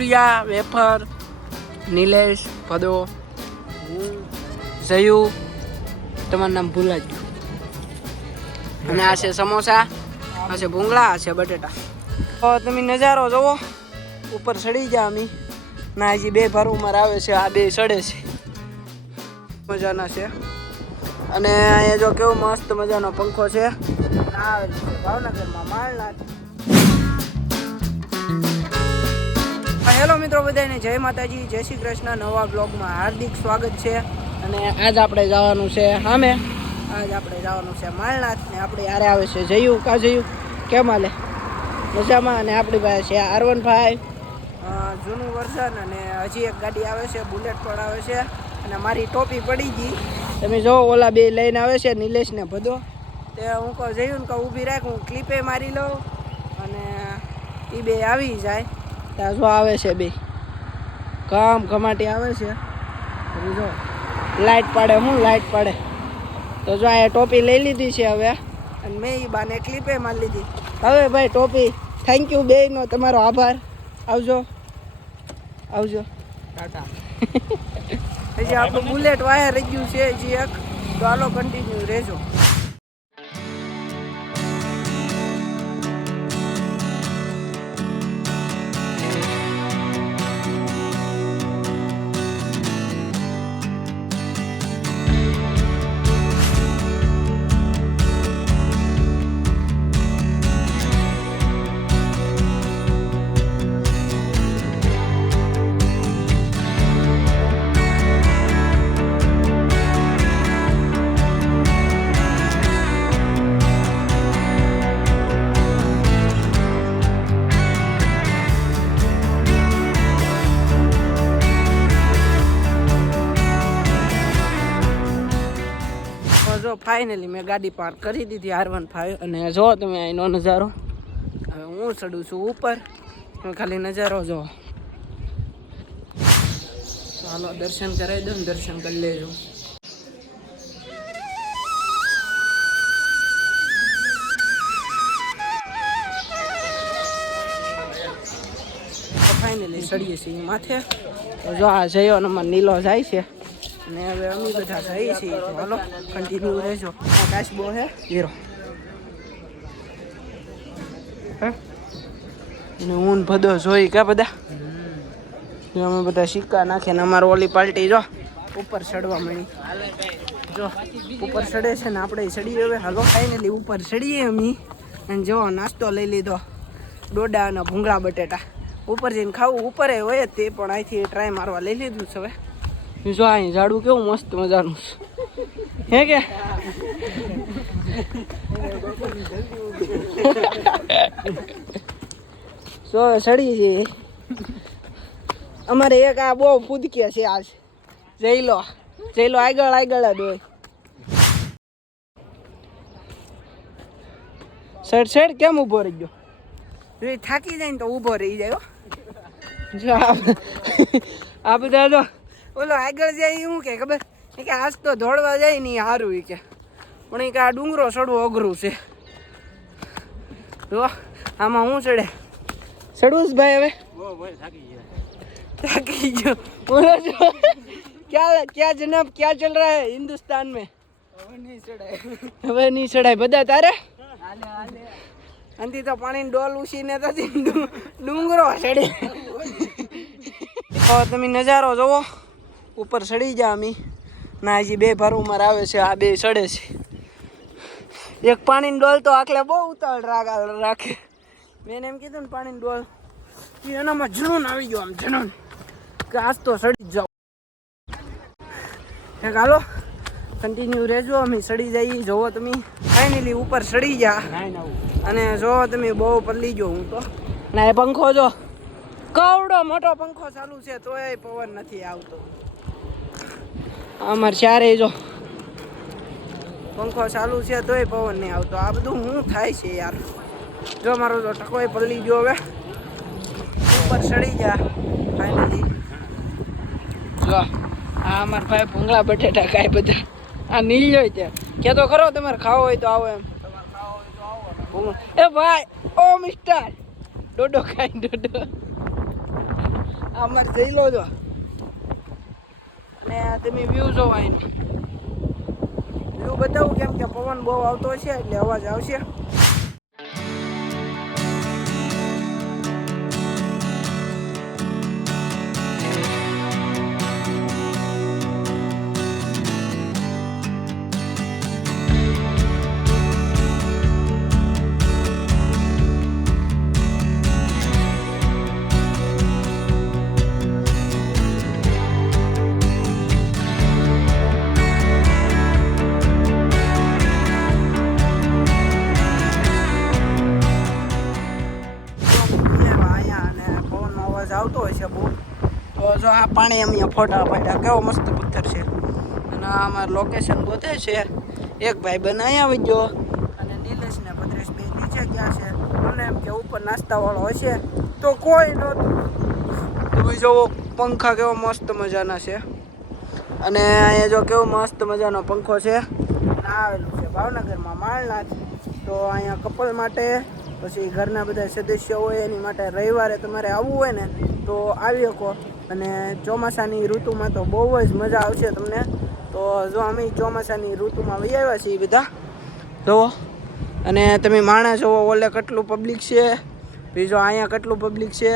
સૂર્યા, wafer, Nilesh, ભદો, જયુ, તમારું નામ ભૂલાઈ ગયું. અને આ છે સમોસા, આ છે ભૂંગળા, આ છે બટેટા. તો તમે નજારો જોવો, ઉપર ચડી જા અમે ના હજી બે ભરૂમાં આવે છે, આ બે ચડે છે, મજાના છે. અને અહીંયા જો કેવો મસ્ત મજાનો પંખો છે. આ ભાવનગરમાં માળનાથ. હેલો મિત્રો બધાને જય માતાજી, જય શ્રી કૃષ્ણ. નવા બ્લોગમાં હાર્દિક સ્વાગત છે. અને આજ આપણે જવાનું છે સામે, આજ આપણે જવાનું છે માળનાથ. ને આપણે યારે આવે છે જયું. કા જયું કેમ હાલે? મજામાં. અને આપણી પાસે છે R15 જૂનું વર્ઝન, અને હજી એક ગાડી આવે છે બુલેટ પણ આવે છે. અને મારી ટોપી પડી ગઈ, તમે જો ઓલા બે લઈને આવે છે નિલેશ ને ભદો. તે હું કહું જયું ને કહું ઊભી રાખ, હું ક્લિપે મારી લઉં અને એ બે આવી જાય. ત્યાં જો આવે છે બે કામ કમાટી આવે છે. જો લાઇટ પાડે, હું લાઇટ પાડે. તો જો આ ટોપી લઈ લીધી છે હવે, અને મેં એ બાને ક્લિપે મારી લીધી. હવે ભાઈ ટોપી થેન્ક યુ બેયનો તમારો આભાર. આવજો આવજો, ટાટા. હજી આપણું બુલેટ વાયર રહી ગયું છે હજી એક, તો હાલો કન્ટિન્યુ રહેજો. જો ફાઇનલી મેં ગાડી પાર્ક કરી દીધી R15. અને જો તમે અહીંનો નજારો. હવે હું ચડું છું ઉપર, તમે ખાલી નજારો જો. ચાલો દર્શન કરાવી દઉં, દર્શન કરી લેજો. ફાઇનલી ચડીએ છીએ માથે. તો જો આ જયો નંબર નીલો જાય છે, અને હવે અમે બધા જઈએ છીએ. તો હાલો કન્ટિન્યુ રહેજો. આ કાચબો છે હીરો, અને ઊન ભદો જોઈ કા બધા. અમે બધા સિક્કા નાખે ને અમારો ઓલી પાર્ટી જો ઉપર ચડવા મળી. જો ઉપર ચડે છે ને આપણે ચડીએ હવે. હાલો ફાઇનલી ઉપર ચડીએ અમે. અને જો નાસ્તો લઈ લીધો, ડોડા અને ભૂંગળા બટેટા. ઉપર જઈને ખાવું ઉપર હોય તે, પણ અહીંથી ટ્રાય મારવા લઈ લીધું છે હવે. જો અહીં ઝાડું કેવું મસ્ત મજાનું હે કે સો સડી છે. અમારે એક આ બહુ કૂદકે છે આજ. જઈ લો આગળ આગળ જ હોય. સડ કેમ ઊભો રહી ગયો? જો થાકી જાય ને તો ઊભો રહી જાય. જો આ બધા જો ઓલો આગળ જાય શું કે ખબર કે આજ તો દોડવા જાય ને સારું એ કે, પણ એ કે આ ડુંગરો ચડવું અઘરું છે. જો આમાં હું ચડે ચડવું જ ભાઈ. હવે થાકી ગયો બોલો છો. क्या जनाब क्या चल रहा है हिंदुस्तान में? હવે નહીં ચડાય બધા તારે. અંતિ તો પાણીની ડોલ ઉછીને તો ડુંગરો ચડી. તો તમે નજારો જોવો, ઉપર ચડી જા અમે ના હજી બે ભરૂમાં આવે છે, આ બે ચડે છે. એક પાણીની ડોલ તો આખલે બહુ ઉતાવળ રાખે. મેં એમ કીધું ને પાણીની ડોલ એનામાં જનૂન આવી ગયો, આમ જનૂન કે આજ તો ચડી જ જાઓ. હાલો કન્ટિન્યુ રહેજો, અમે ચડી જઈએ. જોવો તમે ફાઇનલી ઉપર ચડી જા. અને જો તમે બહુ પલ્લી ગયો હું તો. ના એ પંખો જો કવડો મોટો પંખો ચાલુ છે તોય પવન નથી આવતો. અમારે ચારે જો પંખો ચાલુ છે તોય પવન નહીં આવતો. આ બધું શું થાય છે યાર? જો મારો તો ટકોય પલ્લી ગયો. હવે ઉપર ચડી જા ફાઇનલી. જો આ અમારા ભાઈ ભૂંગળા બટેટા કાંઈ બધા. આ નીલ હોય ત્યાં કે તો ખરો તમારે ખાવો હોય તો આવો એમ. એ ભાઈ ઓ મિસ્ટર ડોડો ખાઈ ડોડો. અમારે જઈ લો છો અને તમે વ્યૂ જોવો એનો વ્યૂ બતાવું કેમ કે પવન બહુ આવતો હશે એટલે અવાજ આવશે. આવતો હોય છે બહુ. તો જો આ પાણી અહીંયા ફોટા પાડ્યા કેવો મસ્ત પથ્થર છે અને આ અમારું લોકેશન ગોતે છે. એક ભાઈ બનાવી આવી ગયો અને નિલેશ ને ભદ્રેશ બે નીચે ગયા છે. અમને એમ કે ઉપર નાસ્તાવાળો હશે તો કોઈ નહોતું. તમે જોવો પંખા કેવો મસ્ત મજાના છે અને અહીંયા જો કેવો મસ્ત મજાનો પંખો છે. આવેલું છે ભાવનગરમાં માળનાથ. તો અહીંયા કપલ માટે પછી ઘરના બધા સદસ્યો હોય એની માટે રવિવારે તમારે આવવું હોય ને તો આવી શકો. અને ચોમાસાની ઋતુમાં તો બહુ જ મજા આવશે તમને. તો જો અમે ચોમાસાની ઋતુમાં વહી આવ્યા છીએ બધા જુઓ. અને તમે માણસ જોવો ઓલે કેટલું પબ્લિક છે, બીજો અહીંયા કેટલું પબ્લિક છે.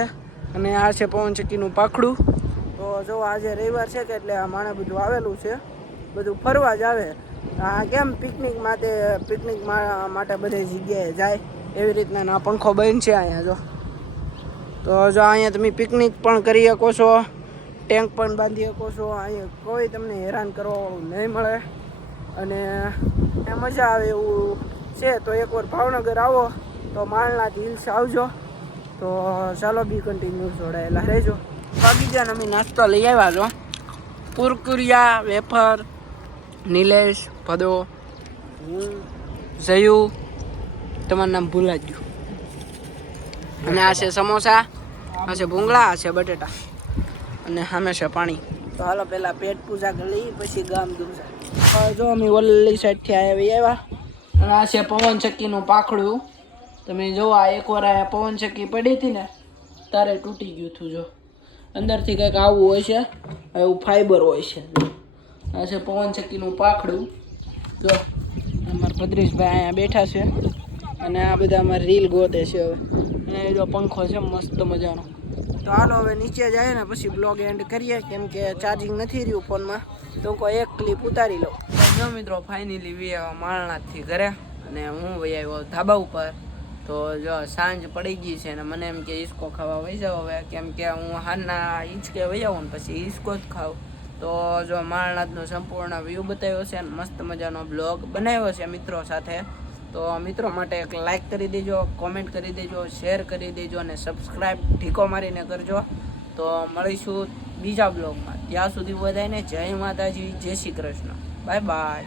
અને આ છે પવનચક્કીનું પાખડું. તો જો આજે રવિવાર છે કે એટલે આ માણસ બધું આવેલું છે, બધું ફરવા જ આવે. આ કેમ પિકનિક માટે બધી જગ્યાએ જાય એવી રીતના આ પંખો બંધ છે અહીંયા જો. તો જો અહીંયા તમે પિકનિક પણ કરી શકો છો, ટેન્ક પણ બાંધી શકો છો. અહીંયા કોઈ તમને હેરાન કરવાવાળું નહીં મળે અને એ મજા આવે એવું છે. તો એકવાર ભાવનગર આવો તો માળનાથ હિલ્સ આવજો. તો ચાલો બી કન્ટિન્યુ જોડાયેલા રહેજો. બાગીજાને અમે નાસ્તો લઈ આવ્યા છો, કુરકુરિયા, વેફર, નિલેશ, ભદો, જયુ, તમારું નામ ભૂલા જ ગયું. અને આ છે સમોસા, આ છે ભૂંગળા, આ છે બટેટા અને સામે છે પાણી. તો હાલો પહેલાં પેટ પૂજા કરી લઈએ પછી ગામ દૂજા. જો અમે ઓલી સાઈડથી આવ્યા અને આ છે પવનચક્કીનું પાખડું. તમે જો આ એકવાર આ પવનચક્કી પડી હતી ને તારે તૂટી ગયું હતું. જો અંદરથી કંઈક આવું હોય છે, એવું ફાઈબર હોય છે. આ છે પવનચક્કીનું પાખડું. જો અમારા ભદ્રેશભાઈ અહીંયા બેઠા છે અને આ બધા અમારે રીલ ગોતે છે હવે. અને એ જો પંખો છે મસ્ત મજાનો. તો હાલો હવે નીચે જાય ને પછી બ્લોગ એન્ડ કરીએ કેમ કે ચાર્જિંગ નથી રહ્યું ફોનમાં. તો કોઈ એક ક્લિપ ઉતારી લો. જો મિત્રો ફાઇનલી વી આવ્યા માળનાથથી ઘરે અને હું વહી આવ્યો ધાબા ઉપર. તો જો સાંજ પડી ગઈ છે ને મને એમ કે હિસકો ખાવા વહી જાવ હવે, કેમ કે હું હાલના હિંચકે વહી આવું ને પછી હિસકો જ ખાઉં. તો જો માળનાથનો સંપૂર્ણ વ્યૂ બતાવ્યો છે અને મસ્ત મજાનો બ્લોગ બનાવ્યો છે મિત્રો સાથે. તો મિત્રો માટે એક લાઇક કરી દેજો, કોમેન્ટ કરી દેજો, શેર કરી દેજો અને સબસ્ક્રાઈબ ઢીકો મારીને કરજો. તો મળીશું બીજા બ્લોગમાં. ત્યાં સુધી બધાને જય માતાજી, જય શ્રી કૃષ્ણ, બાય બાય.